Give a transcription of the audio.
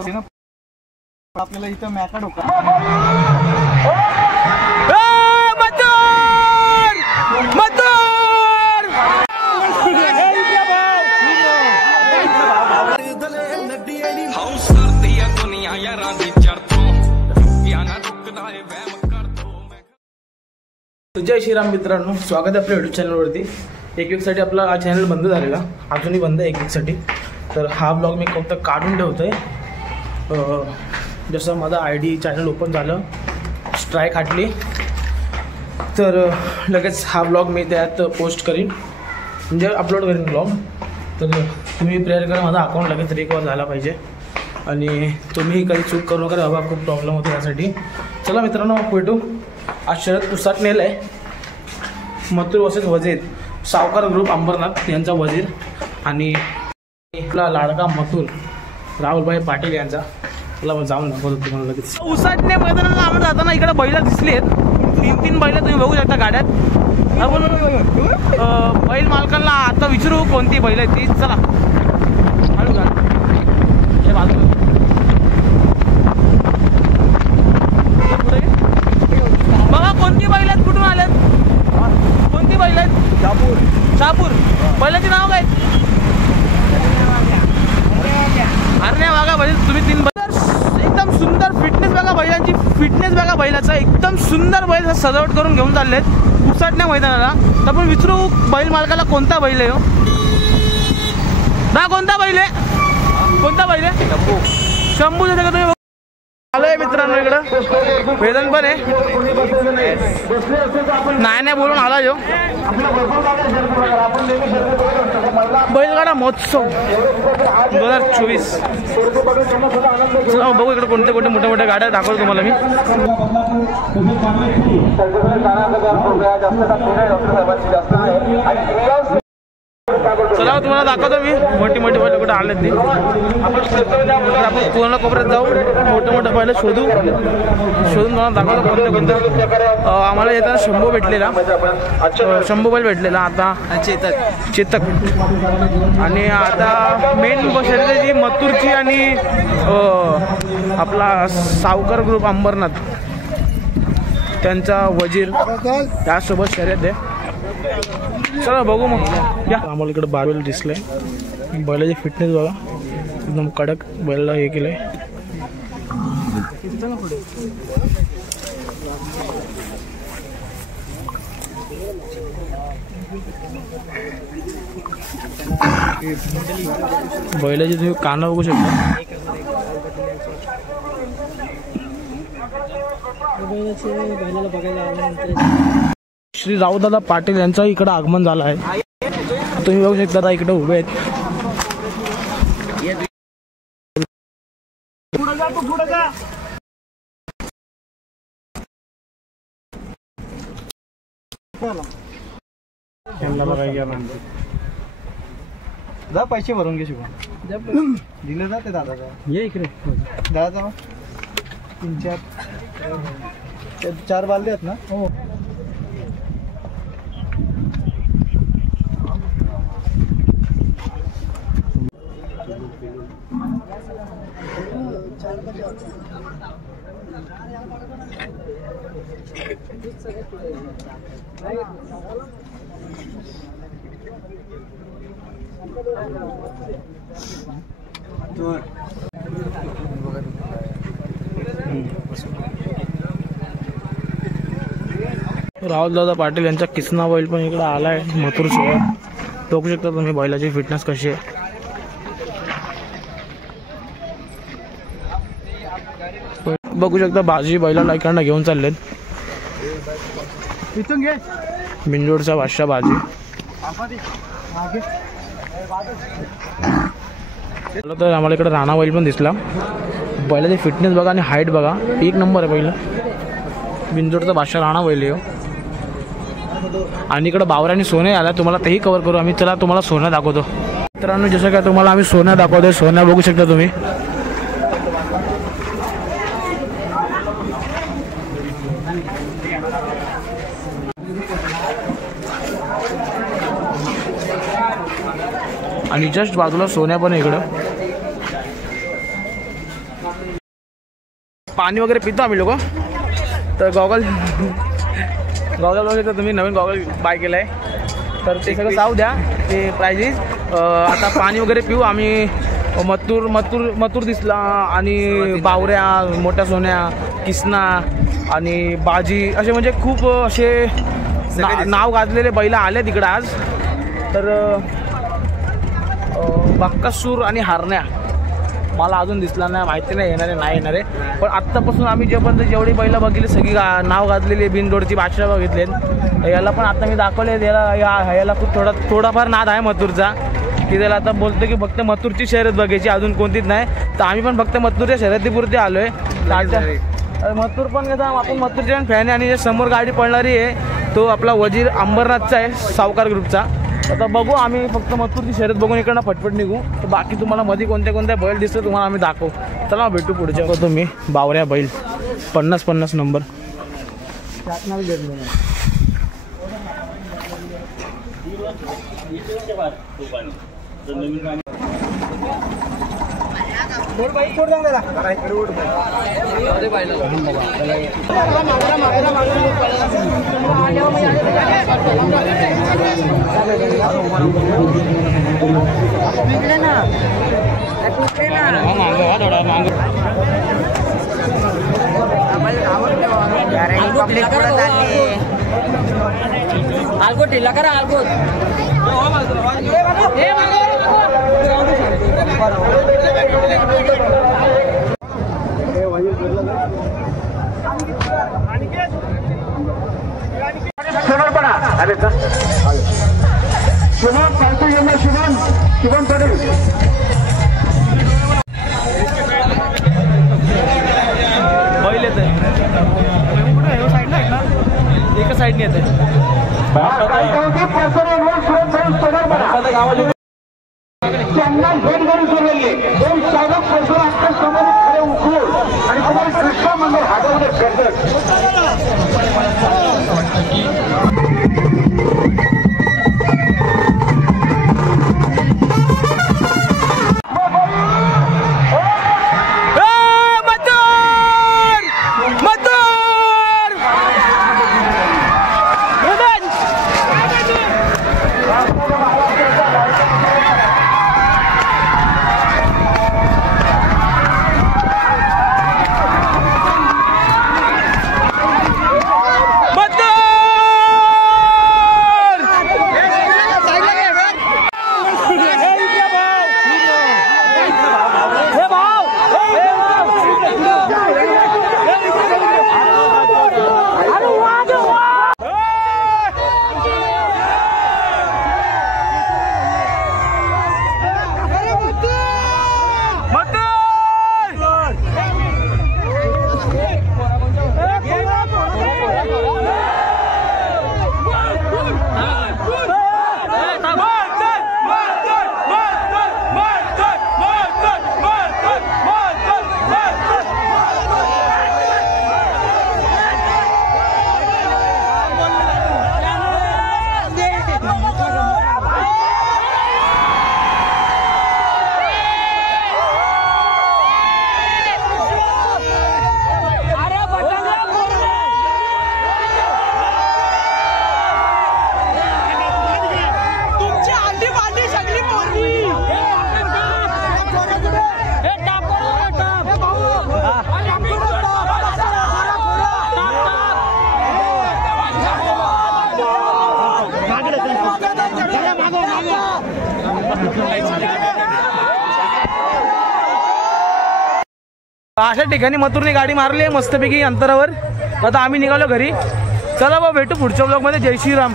आपल्याला इथं मॅका डोका जय श्रीराम मित्रांनो, स्वागत आहे आपल्या यूट्यूब चॅनलवरती। एक वीकसाठी आपला हा चॅनल बंद झालेला, अजूनही बंद आहे एक वीकसाठी। तर हा ब्लॉग मी फक्त काढून ठेवतोय। जसं माझा ID चॅनल ओपन झालं, स्ट्राईक हाटली, तर लगेच हा ब्लॉग मी त्यात पोस्ट करीन, म्हणजे अपलोड करीन ब्लॉग। तर तुम्ही प्रेयर करा माझा अकाउंट लगेच रिकवर झाला पाहिजे, आणि तुम्ही काही चूक करू नका बाबा, खूप प्रॉब्लेम होतो यासाठी। चला मित्रांनो, भेटू। आज शरद पुसाट नेल आहे, मथुर वर्सेस वजीर, सावकार ग्रुप अंबरनाथ यांचा वजीर आणि आपला लाडका मथुर राहुलभाई पाटील यांचा। मला जाऊन दाखवतो तुम्हाला लगेच। उसाटणे मैदानाला आम्ही जाताना इकडे बैल दिसली आहेत, 3 बैल तुम्ही बघू शकता गाड्यात। आपण बैल मालकांना आता विचारू कोणती बैल आहेत ती। चला हळू गा, हे बाजू बघा कोणती बैल आहेत, कुठून आल्यात, कोणती बैल आहेत? शहापूर। बैलाचे नाव काय? हरण्या वाघा बैल। तुम्ही 3 बैल, एकदम सुंदर फिटनेस बघा बैलांची, फिटनेस बघा बैलाचा, एकदम सुंदर बैल सजावट करून घेऊन चाललेत उसाटण्या मैदानाला। तर आपण विचारू बैल मालकाला कोणता बैल आहे हो ना, कोणता बैल आहे, कोणता बैल आहे? शंभू जसं का तुम्ही आलोय मित्रांनो, इकडं वेदन पण आहे, नाही बोलून आला जो बैलगाडा महोत्सव 2024। बघू इकडे कोणते कोणते मोठ्या मोठ्या गाड्या दाखवतो तुम्हाला मी। चला तुम्हाला दाखवतो मी मोठी मोठी बैल कुठे आलेत ते। आपण पूर्ण कोपऱ्यात जाऊ, मोठे मोठे बैल शोधून तुम्हाला दाखवतो कोणते कोणते। आम्हाला येताना शंभू भेटलेला, शंभू बैल भेटलेला, आता चेतक आणि आता मेन शर्यत मथुरची आणि आपला सावकार ग्रुप अंबरनाथ त्यांचा वजीर त्यासोबत शर्यत आहे। चला बघू मग या। आम्हाला इकडे बारवेल दिसलंय, बैलाची फिटनेस बघा, एकदम कडक बैलाला हे केलंय। बैलाची तुम्ही कानं बघू शकता, बैलाला बघायला श्री रावदादा पाटील यांचं इकडे आगमन झालं आहे। तुम्ही बघू शकता आता इकडे उभे आहेत। जा पैसे भरून घे शिवा, दिले जाते दादा। ये इकडे दादा, 3-4 बालदे आहेत ना? हो। राहुलदादा पाटील यांचा किसना बैल पण इकडे आलाय मथुर सोबत। बघू शकता तुम्ही बैलाची फिटनेस कशी आहे। बघू शकता बाजी बैलाला इकडनं घेऊन चाललेत, इथून घे बिंजोडचा बादशाह बाजी। तर आम्हाला इकडे राणा बैल पण दिसला, बैलाची फिटनेस बघा आणि हाईट बघा, एक नंबर आहे बैल। बिंजोडचा बादशाह राणा बैल आहे। आणि इकडे बावरा आणि सोने आला, तुम्हाला तेही कव्हर करू आम्ही। चला तुम्हाला सोनं दाखवतो मित्रांनो, जसं काय तुम्हाला आम्ही सोनं दाखवतोय। सोनं बघू शकता तुम्ही, आणि जस्ट बाजूला सोन्या पण इकडं। पाणी वगैरे पितो आम्ही लोक. तर गॉगल वगैरे तर तुम्ही नवीन गॉगल बाय केला आहे तर ते सगळं जाऊ द्या, ते प्राइजेस. आता पाणी वगैरे पिऊ आम्ही. मथुर दिसला आणि बावऱ्या, मोठ्या सोन्या, किसना आणि बाजी असे म्हणजे खूप असे नाव गाजलेले बैल आले तिकडं आज. तर बक्कासूर आणि हारण्या मला अजून दिसला नाही, माहिती नाही येणारे. पण आत्तापासून आम्ही जेवढी बैलं बघितली सगळी नाव गाजलेली बिनजोडची बादशाह बघितलेत. याला पण आता मी दाखवले, याला खूप थोडाफार नाद आहे मथुरचा, की त्याला आता बोलतो की फक्त मथुरची शर्यत बघायची, अजून कोणतीच नाही. तर आम्ही पण फक्त मथुरच्या शर्यतीपुरती आलो आहे. मथुर पण कसं आपण मथुरचे फॅन आहे. आणि जे समोर गाडी पळणारी आहे तो आपला वजीर अंबरनाथचा आहे, सावकार ग्रुपचा. आता बघू आम्ही फक्त मथुरची शर्यत बघून इकडनं फटफट निघू. तर बाकी तुम्हाला मध्ये कोणत्या बैल दिसतं तुम्हाला आम्ही दाखवू. चला भेटू पुढच्या. तुम्ही बावऱ्या बैल 50 नंबर. आलगो ढिला करा आलगो. समर्पणा अरे शुभम पालतू यांना शुभम पटेल. बैल येत आहे कुठे साईडला आहे ना, एका साईडने येत आहे. त्यांना भेट करून सोडलेली दोन साधक प्रसर आता समोर खडे उचलून आणि तुम्हाला कृष्णा मंदिर हातामध्ये करतात. अशा ठिकाणी मथुरने गाडी मारली आहे मस्तपैकी अंतरावर. आता आम्ही निघालो घरी. चला भाऊ भेटू पुढच्या ब्लॉगमध्ये. जय श्रीराम.